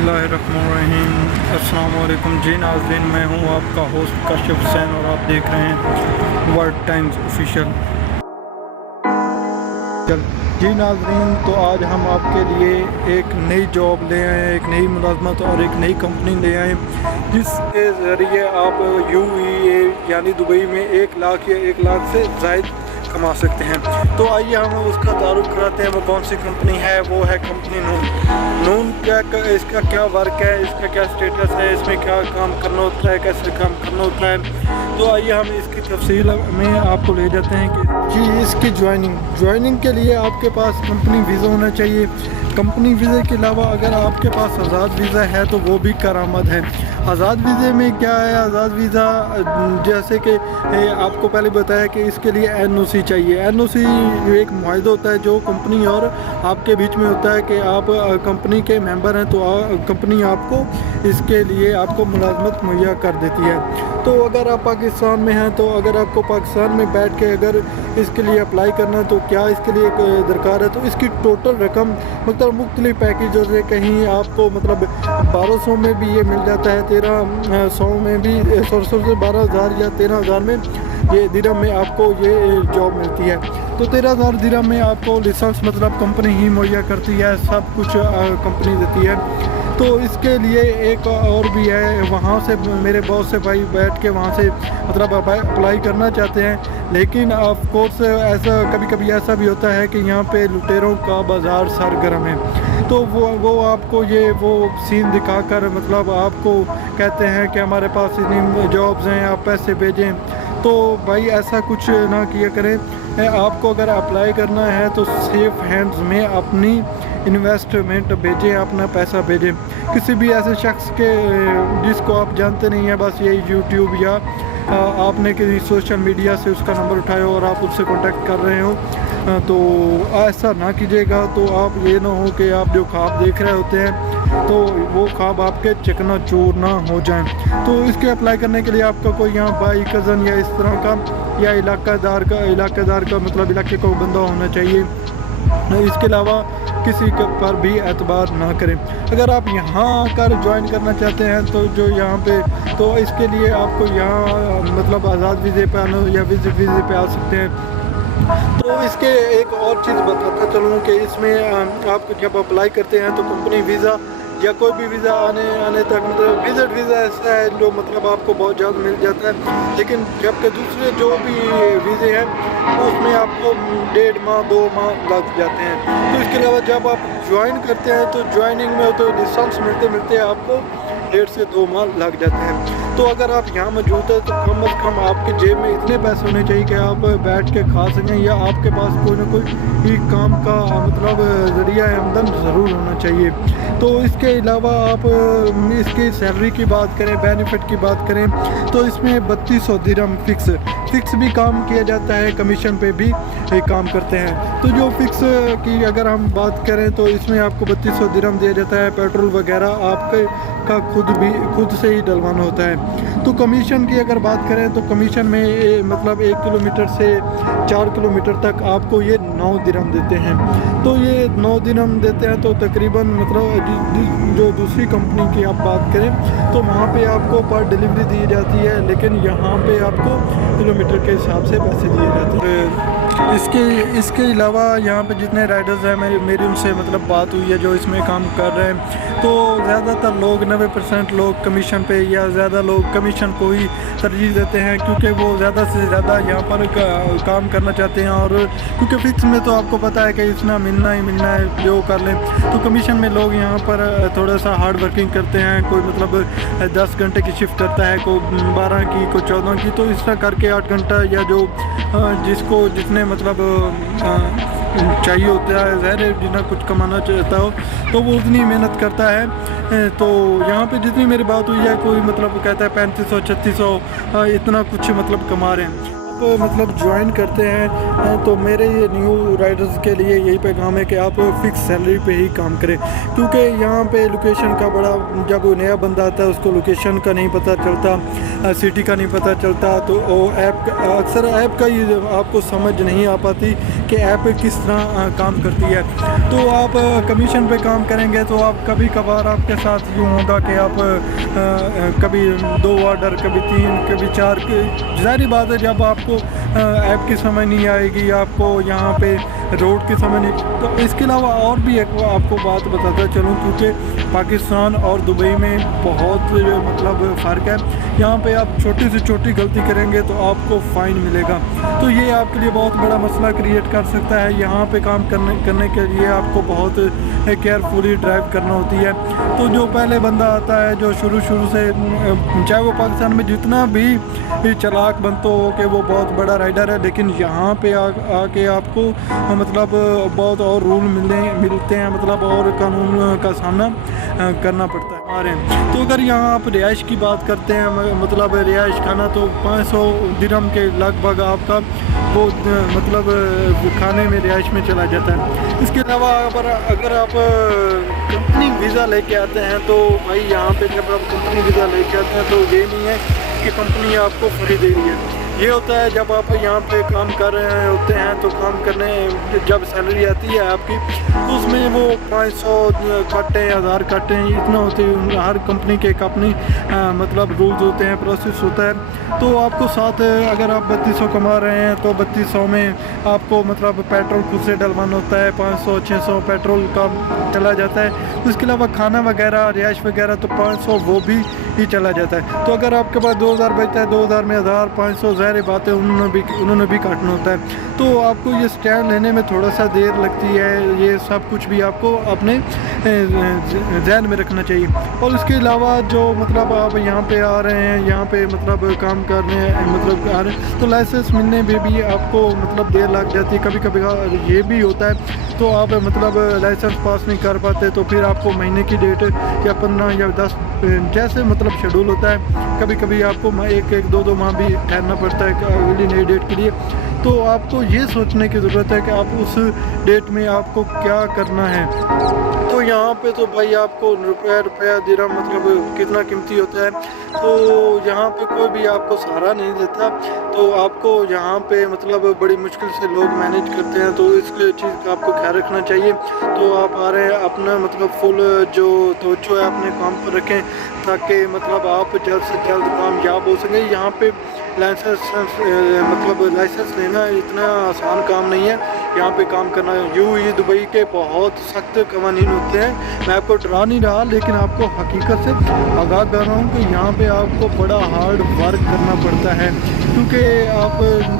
बिस्मिल्लाहिर्रहमानिर्रहीम। अस्सलाम वालेकुम जी नाज़रीन, मैं हूं आपका होस्ट काशिफ हुसैन और आप देख रहे हैं वर्ल्ड टाइम्स ऑफिशियल। जी नाज़रीन, तो आज हम आपके लिए एक नई जॉब ले आए हैं, एक नई मुलाजमत और एक नई कंपनी ले आए जिसके ज़रिए आप UAE यानी दुबई में 1 लाख या 1 लाख से ज़ायद कमा सकते हैं। तो आइए हम उसका तारुफ कराते हैं। वो कौन सी कंपनी है? वो है कंपनी नून। इसका क्या वर्क है, इसका क्या स्टेटस है, इसमें क्या काम करना होता है, कैसे काम करना होता है। तो आइए हम इसकी तफसील में आपको ले जाते हैं कि जी इसकी ज्वाइनिंग के लिए आपके पास कंपनी वीज़ा होना चाहिए। कंपनी वीज़े के अलावा अगर आपके पास आज़ाद वीज़ा है तो वो भी करामद है। आज़ाद वीज़े में क्या है? आज़ाद वीज़ा जैसे कि आपको पहले बताया कि इसके लिए NOC चाहिए। NOC एक मुआहदा होता है जो कंपनी और आपके बीच में होता है कि आप कंपनी के मेंबर हैं, तो कंपनी आपको इसके लिए आपको मुलाजमत मुहैया कर देती है। तो अगर आप पाकिस्तान में हैं, तो अगर आपको पाकिस्तान में बैठ के अगर इसके लिए अप्लाई करना है तो क्या इसके लिए दरकार है, तो इसकी टोटल रकम मतलब मुख्तलिफ पैकेज होते हैं। कहीं आपको मतलब 1200 में भी ये मिल जाता है, 1300 में भी 100 से 12,000 या 13,000 में ये दिरहम में आपको ये जॉब मिलती है। तो 13,000 दिरहम में आपको लाइसेंस मतलब कंपनी ही मुहैया करती है, सब कुछ कंपनी देती है। तो इसके लिए एक और भी है, वहाँ से मेरे बॉस से भाई बैठ के वहाँ से मतलब अप्लाई करना चाहते हैं, लेकिन ऑफ कोर्स ऐसा कभी कभी ऐसा भी होता है कि यहाँ पे लुटेरों का बाज़ार सरगर्म है। तो वो आपको ये वो सीन दिखाकर मतलब आपको कहते हैं कि हमारे पास इतनी जॉब्स हैं, आप पैसे भेजें। तो भाई ऐसा कुछ ना किया करें। आपको अगर अप्लाई करना है तो सेफ हैंड्स में अपनी इन्वेस्टमेंट भेजें, अपना पैसा भेजें किसी भी ऐसे शख्स के जिसको आप जानते नहीं हैं। बस ये यूट्यूब या आपने किसी सोशल मीडिया से उसका नंबर उठाया और आप उससे कांटेक्ट कर रहे हो, तो ऐसा ना कीजिएगा। तो आप ये ना हो कि आप जो ख्वाब देख रहे होते हैं तो वो ख्वाब आपके चकनाचूर ना हो जाएं। तो इसके अप्लाई करने के लिए आपका कोई यहाँ भाई, कज़न या इस तरह का या इलाकादार का मतलब इलाके का बंदा होना चाहिए। इसके अलावा किसी के पर भी एतबार ना करें। अगर आप यहाँ आकर ज्वाइन करना चाहते हैं तो जो यहाँ पे तो इसके लिए आपको यहाँ मतलब आज़ाद वीज़े पे आना या विजिट वीज़े पे आ सकते हैं। तो इसके एक और चीज़ बताता चलूँ कि इसमें आप जब अप्लाई करते हैं तो कंपनी वीज़ा या कोई भी वीज़ा आने तक मतलब विजिट वीज़ा ऐसा है जो मतलब आपको बहुत जल्द मिल जाता है, लेकिन जबकि दूसरे जो भी वीज़े हैं उसमें आपको 1.5 माह 2 माह लग जाते हैं। तो इसके अलावा जब आप ज्वाइन करते हैं तो ज्वाइनिंग में तो लाइसेंस मिलते आपको 1.5 से 2 माह लग जाते हैं। तो अगर आप यहाँ मौजूद है तो कम अज़ कम आपके जेब में इतने पैसे होने चाहिए कि आप बैठ के खा सकें, या आपके पास कोई ना कोई काम का मतलब ज़रिया आमदन ज़रूर होना चाहिए। तो इसके अलावा आप इसकी सैलरी की बात करें, बेनिफिट की बात करें, तो इसमें 3200 दिरहम फिक्स भी काम किया जाता है, कमीशन पे भी काम करते हैं। तो जो फिक्स की अगर हम बात करें तो इसमें आपको 3200 दिरहम दिया जाता है। पेट्रोल वगैरह आपके का खुद से ही डलवाना होता है। तो कमीशन की अगर बात करें तो कमीशन में मतलब 1 किलोमीटर से 4 किलोमीटर तक आपको ये 9 दिरहम देते हैं। तो ये 9 दिरहम देते हैं तो तकरीबन मतलब जो दूसरी कंपनी की आप बात करें तो वहाँ पे आपको पर डिलीवरी दी जाती है, लेकिन यहाँ पे आपको किलोमीटर के हिसाब से पैसे दिए जाते हैं। इसके अलावा यहाँ पे जितने राइडर्स हैं मेरी उनसे मतलब बात हुई है जो इसमें काम कर रहे हैं, तो ज़्यादातर लोग 90% लोग कमीशन पे या ज़्यादा लोग कमीशन को ही तरजीह देते हैं, क्योंकि वो ज़्यादा से ज़्यादा यहाँ पर काम करना चाहते हैं। और क्योंकि फिक्स में तो आपको पता है कि इतना मिलना ही मिलना है जो कर लें, तो कमीशन में लोग यहाँ पर थोड़ा सा हार्ड वर्किंग करते हैं। कोई मतलब 10 घंटे की शिफ्ट करता है, कोई 12 की, कोई 14 की, तो इस तरह करके 8 घंटा या जो जिसको जितने मतलब चाहिए होता है, ज़ाहिर है जितना कुछ कमाना चाहता हो तो वो उतनी मेहनत करता है। तो यहाँ पे जितनी मेरी बात हुई है कोई मतलब कहता है 3500 3600 इतना कुछ मतलब कमा रहे हैं। آپ مطلب جوائن کرتے ہیں تو میرے یہ نیو رائڈرز کے لیے یہی پیغام ہے کہ آپ فکس سیلری پہ ہی کام کریں، کیونکہ یہاں پہ لوکیشن کا بڑا، جب نیا بندہ آتا ہے اس کو لوکیشن کا نہیں پتہ چلتا، سٹی کا نہیں پتہ چلتا، تو اکثر ایپ کا ہی آپ کو سمجھ نہیں آ پاتی کہ ایپ کس طرح کام کرتی ہے۔ تو آپ کمیشن پہ کام کریں گے تو آپ کبھی کبھار آپ کے ساتھ یوں ہوگا کہ آپ کبھی 2 آرڈر، کبھی 3، کبھی 4، ظاہری بات ہے جب آپ کو ایپ کی سمجھ نہیں آئے گی، آپ کو یہاں پہ روڈ کی سمجھ نہیں، تو اس کے علاوہ اور بھی ایک آپ کو بات بتاتا چلوں، کیونکہ پاکستان اور دبئی میں بہت مطلب فرق ہے۔ یہاں پہ آپ چھوٹی سے چھوٹی غلطی کریں گے تو آپ کو فائن ملے گا، تو یہ آپ کے لیے بہت بڑا مسئلہ کریٹ کر سکتا ہے۔ یہاں پہ کام کرنے کے لیے آپ کو بہت کیئرفلی ڈرائیو کرنا ہوتی ہے۔ تو جو پہلے بندہ آتا ہے جو شروع سے، چاہے وہ پاکستان میں جتنا بھی چلاک بنتا ہو کہ وہ بہت بڑا رائڈر ہے، لیکن یہاں پہ آ کے آپ کو مطلب بہت اور رول ملتے ہیں، مطلب اور قانون کا سامنا کرنا پڑتا ہے ہمارے۔ تو اگر یہاں آپ رہائش کی بات کرتے ہیں، مطلب رہائش کھانا، تو 500 درہم کے لگ بھگ آپ کا وہ مطلب کھانے میں رہائش میں چلا جاتا ہے۔ اس کے علاوہ اگر آپ کمپنی ویزا لے کے آتے ہیں تو بھائی یہاں پہ جب آپ کمپنی ویزا لے کے آتے ہیں تو یہ نہیں ہے کہ کمپنی آپ کو فری دے رہی ہے۔ یہ ہوتا ہے جب آپ یہاں پہ کام کر رہے ہوتے ہیں تو کام کرنے جب سیلری آتی ہے آپ کی، تو اس میں وہ 500 کٹیں، 1000 کٹیں، اتنا ہوتے ہیں۔ ہر کمپنی کے ایک اپنی مطلب رولز ہوتے ہیں، پروسیس ہوتا ہے۔ تو آپ کو ساتھ اگر آپ 3200 کما رہے ہیں تو 3200 میں آپ کو مطلب پیٹرول خود سے ڈلوانا ہوتا ہے، 500-600 پیٹرول کا چلا جاتا ہے۔ اس کے علاوہ کھانا وغیرہ، رہائش وغیرہ تو 500 وہ بھی ہی چلا جاتا ہے۔ تو اگر آپ کے پاس 2000 بچتا ہے، 2000 میں 1500 ظاہر بات ہے انہوں نے بھی کاٹنا ہوتا ہے۔ تو آپ کو یہ اسٹینڈ لینے میں تھوڑا سا دیر لگتی ہے، یہ سب کچھ بھی آپ کو اپنے ذہن میں رکھنا چاہیے۔ اور اس کے علاوہ جو مطلب آپ یہاں پہ آ رہے ہیں، یہاں پہ مطلب کام کرنے مطلب آ رہے ہیں، تو لائسنس ملنے میں بھی آپ کو مطلب دیر لگ جاتی ہے۔ کبھی کبھی یہ بھی ہوتا ہے تو آپ مطلب لائسنس پاس نہیں کر پاتے تو پھر آپ کو مہینے کی ڈیٹ یا 15 یا 10 جیسے مطلب شیڈول ہوتا ہے، کبھی کبھی آپ کو 1-2 ماہ بھی ٹھہرنا پڑتا ہے اگلی نئی ڈیٹ کے لیے۔ تو آپ کو یہ سوچنے کی ضرورت ہے کہ آپ اس ڈیٹ میں آپ کو کیا کرنا ہے۔ تو یہاں پہ تو بھائی آپ کو روپیہ درہم مطلب کتنا قیمتی ہوتا ہے، تو یہاں پہ کوئی بھی آپ کو سہارا نہیں دیتا، تو آپ کو یہاں پہ مطلب بڑی مشکل سے لوگ مینیج کرتے ہیں، تو اس چیز کا آپ کو خیال رکھنا چاہیے۔ تو آپ آ رہے ہیں اپنا مطلب فل جو توجہ ہے اپنے کام پر رکھیں تاکہ مطلب آپ جلد سے جلد کامیاب ہو سکیں۔ یہاں پہ لائسنس لینا اتنا آسان کام نہیں ہے، یہاں پہ کام کرنا۔ دبئی کے بہت سخت قوانین ہوتے ہیں، میں آپ کو ڈرا نہیں رہا لیکن آپ کو حقیقت سے آگاہ کر رہا ہوں کہ یہاں پہ آپ کو بڑا ہارڈ ورک کرنا پڑتا ہے، کیونکہ آپ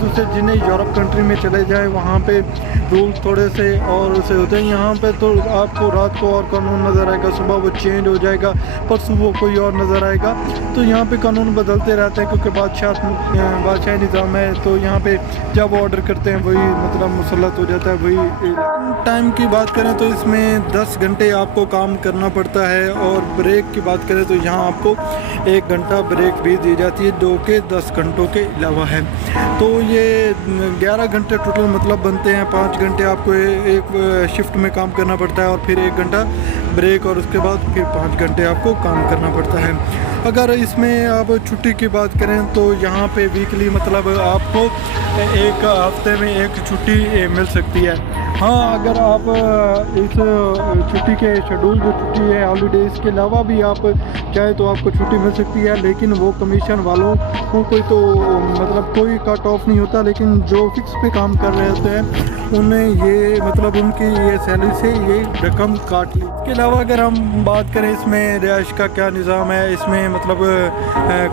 دوسرے جنہیں یورپ کنٹری میں چلے جائیں وہاں پہ رول تھوڑے سے اور سے ہوتے ہیں۔ یہاں پہ تو آپ کو رات کو اور قانون نظر آئے گا، صبح وہ چینج ہو جائے گا، پرسوں وہ کوئی اور نظر آئے گا۔ تو یہاں پہ قانون بدلتے رہتے ہیں کیونکہ بادشاہی نظام ہے، تو یہاں پہ جب وہ آرڈر کرتے ہیں وہی مطلب مسلط ہو جاتا ہے۔ وہی ٹائم کی بات کریں تو اس میں 10 گھنٹے آپ کو کام کرنا پڑتا ہے، اور بریک کی بات کریں تو یہاں آپ کو 1 گھنٹہ بریک بھی دی جاتی ہے، 2 کے 10 گھنٹوں کے علاوہ ہے۔ تو یہ 11 گھنٹے ٹوٹل مطلب بنتے ہیں۔ 5 گھنٹے آپ کو ایک شفٹ میں کام کرنا پڑتا ہے اور پھر 1 گھنٹہ بریک، اور اس کے بعد پھر 5 گھنٹے آپ کو کام کرنا پڑتا ہے۔ اگر اس میں آپ چھٹی کی بات کریں تو یہاں پہ ویکلی مطلب آپ کو ایک ہفتے میں 1 چھٹی مل سکتی ہے۔ ہاں اگر آپ اس چھٹی کے شیڈول جو چھٹی ہے ہالیڈیز کے علاوہ بھی آپ چاہے تو آپ کو چھٹی مل سکتی ہے، لیکن وہ کمیشن والوں کو تو مطلب کوئی کٹ آف نہیں ہوتا، لیکن جو فکس پہ کام کر رہے ہوتے ہیں انہیں یہ مطلب ان کی یہ سیلری سے یہ رقم کاٹ لی۔ اس کے علاوہ اگر ہم بات کریں اس میں رہائش کا کیا نظام ہے، اس میں مطلب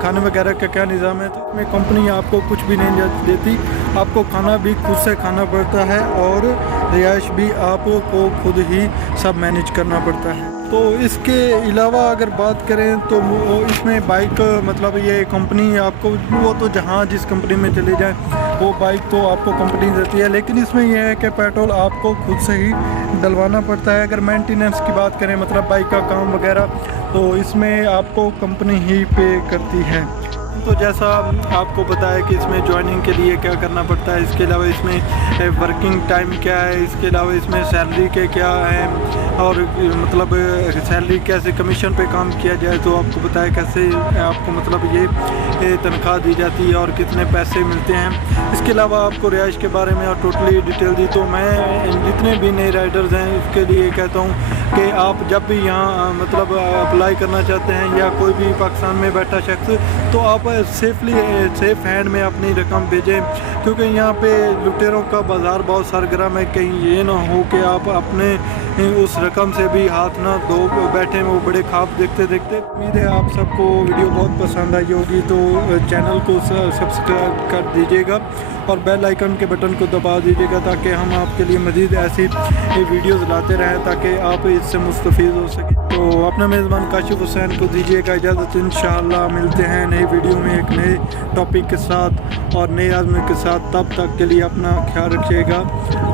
کھانے وغیرہ کا کیا نظام ہے، تو اس میں کمپنی آپ کو کچھ بھی نہیں دیتی، آپ کو کھانا بھی خود سے کھانا پڑتا ہے اور رہائش بھی آپ کو خود ہی سب مینیج کرنا پڑتا ہے۔ تو اس کے علاوہ اگر بات کریں تو اس میں بائک مطلب یہ کمپنی آپ کو وہ تو جہاں جس کمپنی میں چلے جائیں وہ بائک تو آپ کو کمپنی دیتی ہے، لیکن اس میں یہ ہے کہ پیٹرول آپ کو خود سے ہی ڈلوانا پڑتا ہے۔ اگر مینٹیننس کی بات کریں مطلب بائک کا کام وغیرہ تو اس میں آپ کو کمپنی ہی پے کرتی ہے۔ तो जैसा आपको पता है कि इसमें ज्वाइनिंग के लिए क्या करना पड़ता है, इसके अलावा इसमें वर्किंग टाइम क्या है, इसके अलावा इसमें सैलरी के क्या हैं और मतलब सैलरी कैसे कमीशन पे काम किया जाए, तो आपको पता है कैसे आपको मतलब ये तनख्वाह दी जाती है और कितने पैसे मिलते हैं। इसके अलावा आपको रिहाइश के बारे में और टोटली डिटेल दी। तो मैं जितने भी नए राइडर्स हैं उसके लिए कहता हूँ कि आप जब भी यहाँ मतलब अप्लाई करना चाहते हैं या कोई भी पाकिस्तान में बैठा शख्स, तो आप सेफ हैंड में अपनी रकम भेजें, क्योंकि यहाँ पे लुटेरों का बाज़ार बहुत सरगर्म है। कहीं ये ना हो कि आप अपने उस रकम से भी हाथ ना धो बैठे वो बड़े ख्वाब देखते देखते। उम्मीद है आप सबको वीडियो बहुत पसंद आई होगी, तो चैनल को सब्सक्राइब कर दीजिएगा और बेल आइकन के बटन को दबा दीजिएगा ताकि हम आपके लिए मज़ीद ऐसी वीडियोज़ लाते रहें ताकि आप इससे मुस्तफ़ीद हो सकें। तो अपने मेज़बान काशिफ हुसैन को दीजिएगा इजाज़त। इंशाअल्लाह मिलते हैं नई वीडियो में एक नए टॉपिक के साथ और नए आज़म के साथ। तब तक के लिए अपना ख्याल रखिएगा।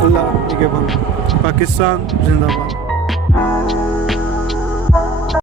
अल्लाह निगहबान। पाकिस्तान जिंदाबाद।